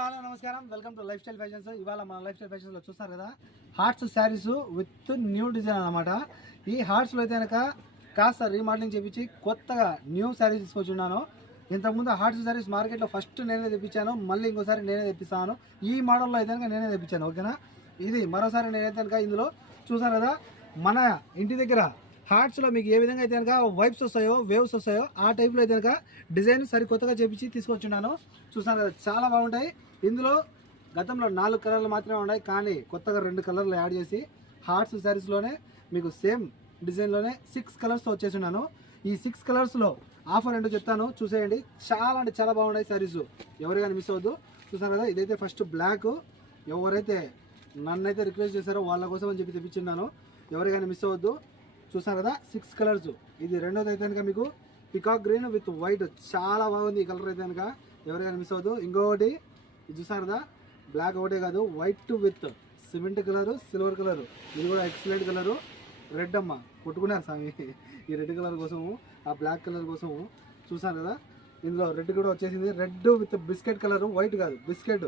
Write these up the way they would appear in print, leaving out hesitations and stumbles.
Hello నమస్కారం, welcome to life style fashions. ఇవాళ మన లైఫ్ స్టైల్ ఫ్యాషన్స్లో చూస్తారు కదా, hearts saris with new design అనమాట. ఈ హార్ట్స్లో అయితే కనుక కాస్త రీమోడలింగ్ చేయించి కొత్తగా న్యూ శారీస్ తీసుకొచ్చున్నాను. ఇంతకుముందు హార్ట్స్ శారీస్ మార్కెట్లో ఫస్ట్ నేనే తెప్పించాను, మళ్ళీ ఇంకోసారి నేనే తెప్పిస్తాను. ఈ మోడల్లో అయితే కనుక నేనే తెప్పించాను, ఓకేనా. ఇది మరోసారి నేనైతే కనుక ఇందులో చూసారు కదా, మన ఇంటి దగ్గర హార్ట్స్లో మీకు ఏ విధంగా అయితే కనుక వైబ్స్ వస్తాయో, వేవ్స్ వస్తాయో, ఆ టైప్లో అయితే కనుక డిజైన్ సరి కొత్తగా చేపించి తీసుకొచ్చున్నాను. చూసాను కదా, చాలా బాగుంటాయి. ఇందులో గతంలో 4 కలర్లు మాత్రమే ఉన్నాయి, కానీ కొత్తగా 2 కలర్లు యాడ్ చేసి హార్ట్స్ శారీస్లోనే మీకు సేమ్ డిజైన్లోనే 6 కలర్స్తో వచ్చేసిన్నాను. ఈ 6 కలర్స్లో ఆఫర్ ఏంటో చెప్తాను, చూసేయండి. చాలా అంటే చాలా బాగున్నాయి శారీస్, ఎవరు కానీ మిస్ అవ్వద్దు. చూసాను కదా, ఇదైతే ఫస్ట్ బ్లాక్. ఎవరైతే నన్నైతే రిక్వెస్ట్ చేశారో వాళ్ళ కోసం అని చెప్పి తెప్పించున్నాను, ఎవరు కానీ మిస్ అవ్వద్దు. చూసారు కదా, 6 కలర్స్. ఇది రెండోది అయితే కనుక మీకు పికాక్ గ్రీన్ విత్ వైట్, చాలా బాగుంది ఈ కలర్ అయితే కనుక, ఎవరికైనా మిస్ అవ్వద్దు. ఇంకొకటి ఇది చూసారు కదా, బ్లాక్ ఒకటే కాదు, white with cement colour, silver colour, ఇది కూడా ఎక్సలెంట్ కలరు. రెడ్ అమ్మ కొట్టుకున్నారు స్వామి ఈ రెడ్ కలర్ కోసము, ఆ బ్లాక్ కలర్ కోసము. చూసారు కదా, ఇందులో రెడ్ కూడా వచ్చేసింది. Red with biscuit colour, white కాదు బిస్కెట్,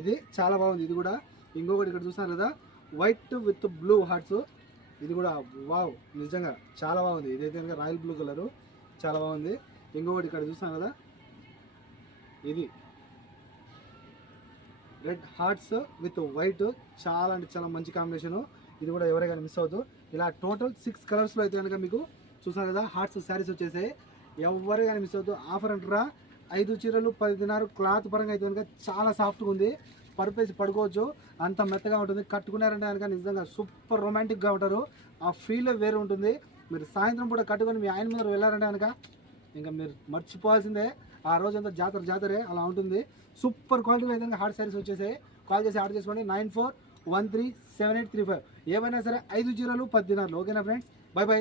ఇది చాలా బాగుంది. ఇది కూడా ఇంకొకటి ఇక్కడ చూసారు కదా, వైట్ విత్ బ్లూ హార్ట్స్, ఇది కూడా వావ్, నిజంగా చాలా బాగుంది. ఇదైతే కనుక రాయల్ బ్లూ కలరు, చాలా బాగుంది. ఇంకొకటి ఇక్కడ చూసాను కదా, ఇది రెడ్ హార్ట్స్ విత్ వైట్, చాలా అంటే చాలా మంచి కాంబినేషను. ఇది కూడా ఎవరైనా మిస్ అవుతూ. ఇలా టోటల్ 6 కలర్స్లో అయితే కనుక మీకు చూసారు కదా హార్ట్స్ శారీస్ వచ్చేసాయి. ఎవరు కానీ మిస్ అవుతూ. ఆఫర్ అంటారా, 5 చీరలు 10 దినారు. క్లాత్ పరంగా అయితే కనుక చాలా సాఫ్ట్గా ఉంది, పడిపేసి పడుకోవచ్చు, అంత మెత్తగా ఉంటుంది. కట్టుకున్నారంటే కనుక నిజంగా సూపర్ రొమాంటిక్గా ఉంటారు, ఆ ఫీల్ వేరే ఉంటుంది. మీరు సాయంత్రం పూట కట్టుకొని మీ ఆయన ముందర వెళ్ళారంటే కనుక ఇంకా మీరు మర్చిపోవాల్సిందే, ఆ రోజంతా జాతరే అలా ఉంటుంది. సూపర్ క్వాలిటీలో అయితే హార్డ్ శారీస్ వచ్చేసాయి. కాల్ చేసి ఆర్డర్ చేసుకోండి, 94137835. ఏమైనా సరే 5 చీరలు 10 దినార్లు. ఓకేనా ఫ్రెండ్స్, బై బై.